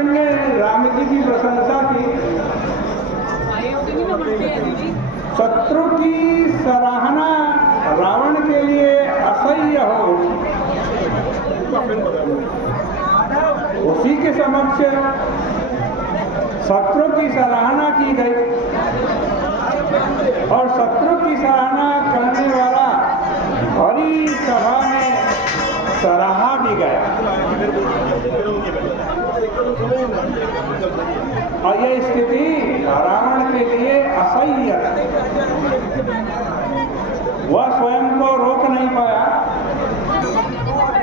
विभीषण ने राम जी की प्रशंसा की, शत्रु की सराहना रावण के लिए असह्य हो, उसी के समक्ष शत्रु की सराहना की गई और शत्रु की सराहना करने वाला भरी सभा में सराहा भी गया। और यह स्थिति रावण के लिए असह्य है। वह स्वयं को रोक नहीं पाया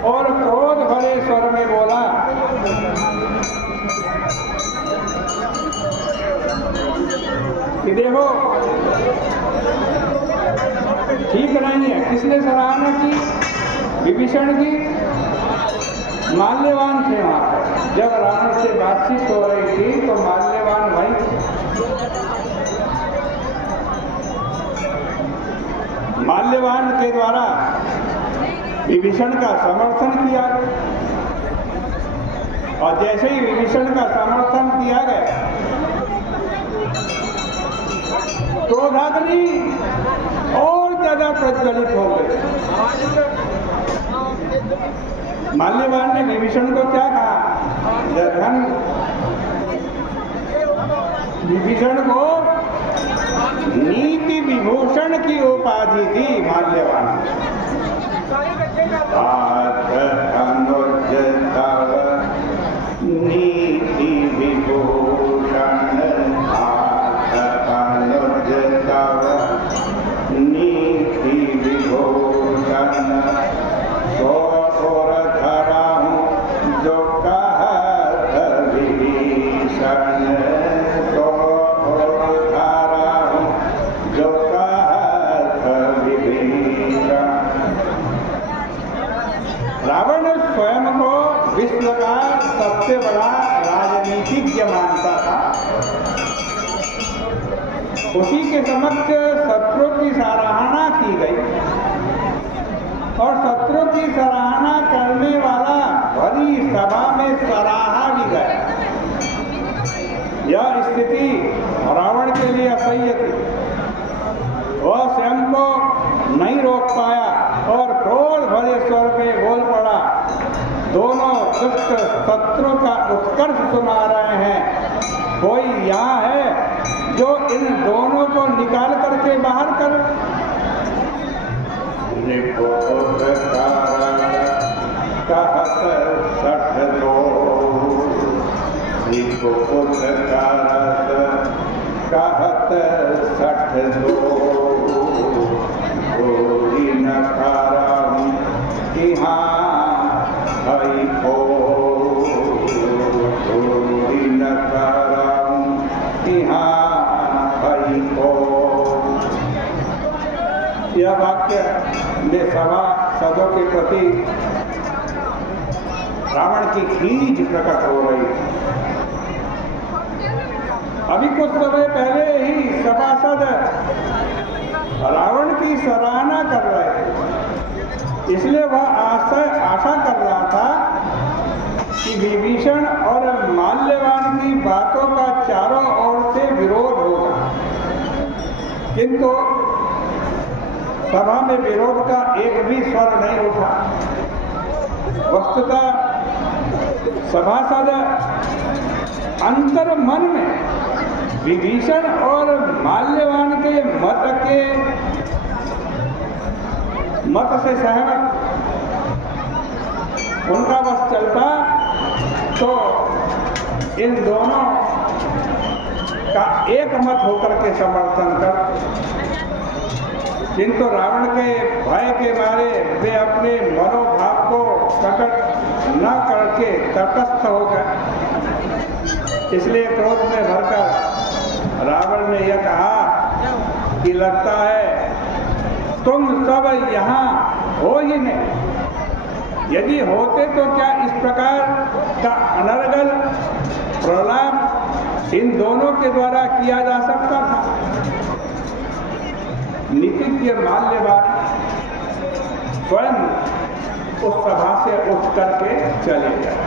और क्रोध भरे स्वर में बोला, कि देखो ठीक नहीं है। किसने सराहना की? विभीषण की। माल्यवान थे वहां पर। जब रावण से बातचीत हो रही थी तो माल्यवान भाई माल्यवान के द्वारा विभीषण का समर्थन किया और जैसे ही विभीषण का समर्थन किया गया, क्रोधाग्नि और ज्यादा प्रज्वलित हो गई। माल्यवान ने विभीषण को क्या कहा? विभीषण को नीति विभूषण की उपाधि दी माल्यवान। नीति विभूषण नीति विभूषण जो कहत विभीषण, जो कहत विभीषण। रावण स्वयं को विश्व का सबसे बड़ा राजनीतिज्ञ मानता था। उसी के समक्ष शत्रु की सराहना की गई और शत्रु की सराहना करने वाला भरी सभा में सराहा भी गया। यह स्थिति रावण के लिए असह्य थी। वह स्वयं को नहीं रोक पाया और क्रोध भरे स्वर में बोल पड़ा, दोनों दुष्ट शत्रु का उत्कर्ष सुना रहे हैं। कोई यहाँ है जो इन दोनों को निकाल करके बाहर कर। कहत सठ दो, कहत सठ दो, गोरी न खाराम यहाँ हई को, गोरी न खाराम यहाँ हई को। यह वाक्य में सभा सदों के प्रति रावण की खीज प्रकट हो रही थी। अभी कुछ समय पहले ही सभासद रावण की सराहना कर रहे थे, इसलिए वह आशा कर रहा था कि विभीषण और माल्यवान की बातों का चारों ओर से विरोध होगा, किंतु सभा में विरोध का एक भी स्वर नहीं उठा। वस्तुतः सभासद अंतर मन में विभीषण और माल्यवान के मत से सहमत, उनका बस चलता तो इन दोनों का एक मत होकर के समर्थन कर, किंतु रावण के भय के मारे वे अपने मनोभाव को प्रकट न करके तटस्थ हो गए। इसलिए क्रोध में भरकर रावण ने यह कहा कि लगता है तुम सब यहाँ हो ही नहीं। यदि होते तो क्या इस प्रकार का अनर्गल प्रलाप इन दोनों के द्वारा किया जा सकता था? नीतिज्ञ माल्यवान स्वयं उस सभा से उठ करके चले गए।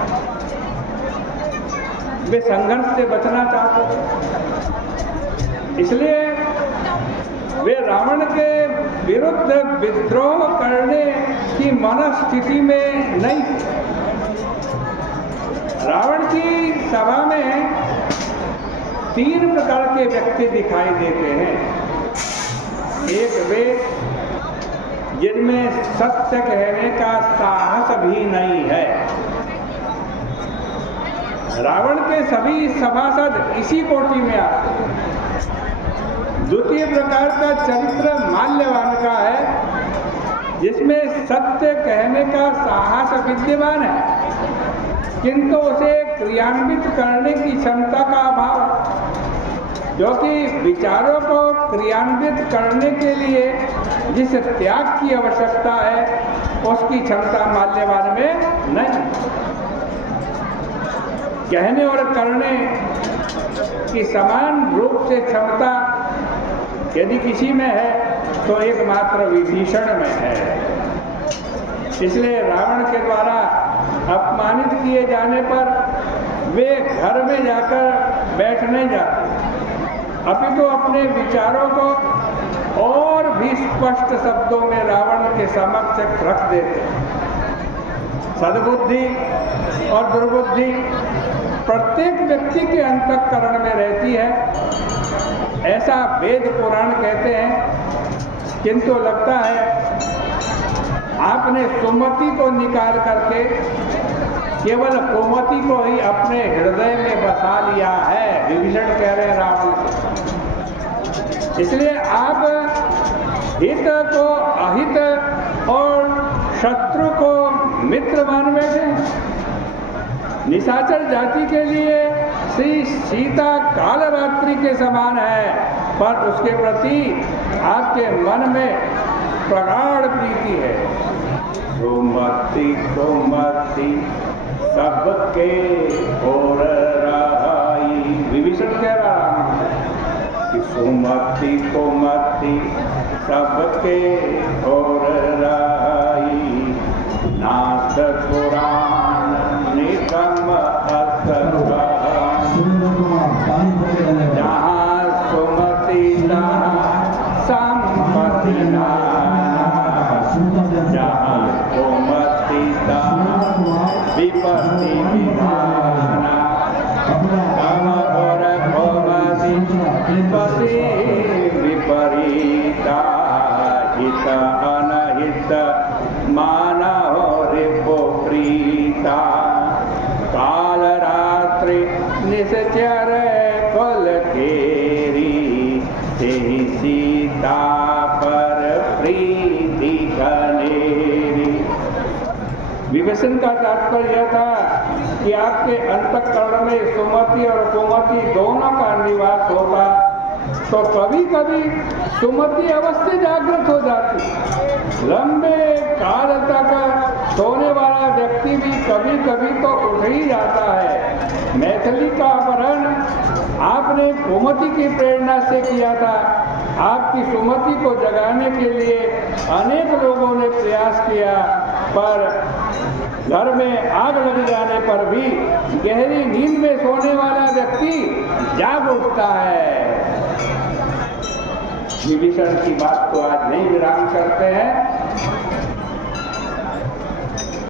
वे संघर्ष से बचना चाहते थे, इसलिए वे रावण के विरुद्ध विद्रोह करने की मनस्थिति में नहीं थे। रावण की सभा में 3 प्रकार के व्यक्ति दिखाई देते हैं। एक वे जिनमें सत्य कहने का साहस भी नहीं है। रावण के सभी सभासद इसी कोटि में आते हैं। द्वितीय प्रकार का चरित्र माल्यवान का है, जिसमें सत्य कहने का साहस विद्यमान है, किंतु उसे क्रियान्वित करने की क्षमता का अभाव है, क्योंकि विचारों को क्रियान्वित करने के लिए जिस त्याग की आवश्यकता है उसकी क्षमता माल्यवान में नहीं। कहने और करने की समान रूप से क्षमता यदि किसी में है तो एकमात्र विभीषण में है। इसलिए रावण के द्वारा अपमानित किए जाने पर वे घर में जाकर बैठ नहीं जाते, अपितु अपने विचारों को और भी स्पष्ट शब्दों में रावण के समक्ष रख देते। सद्बुद्धि और दुर्बुद्धि प्रत्येक व्यक्ति के अंतःकरण में रहती है, ऐसा वेद पुराण कहते हैं, किंतु लगता है आपने सुमति को निकाल करके केवल कुमति को ही अपने हृदय में बसा लिया है, विभीषण कह रहे हैं रावण से। इसलिए आप हित को अहित और शत्रु को मित्र मान बैठे। निशाचर जाति के लिए श्री सीता कालरात्रि के समान है, पर उसके प्रति आपके मन में प्रगाढ़ प्रीति है। सुमति कुमति सबके ओर रहाई, विभीषण कह रहा कि सुमति कुमति सबके ओर रहाई, नाथ पुराण निगम जहाँ सुमति संपत्ति जहाँ कुमति विपत्ति विधाना, कम और कुमति विपत्ति विपरीता, हित अनहित मानव रिपो प्रीता, काल रात्रि निश्चर कुल घेरी, तेहि सीता पर प्रीति घनेरी। विभीषण का तात्पर्य यह था कि आपके अंतःकरण में सुमति और कुमति दोनों का निवास होता तो कभी कभी सुमति अवश्य जागृत हो जाती। लंबे काल तक सोने वाला व्यक्ति भी कभी कभी तो उठ ही जाता है। मैथिली का अपहरण आपने कुमति की प्रेरणा से किया था। आपकी सुमति को जगाने के लिए अनेक लोगों ने प्रयास किया, पर घर में आग लग जाने पर भी गहरी नींद में सोने वाला व्यक्ति जाग उठता है। विभीषण की बात को आज नहीं विराम करते हैं।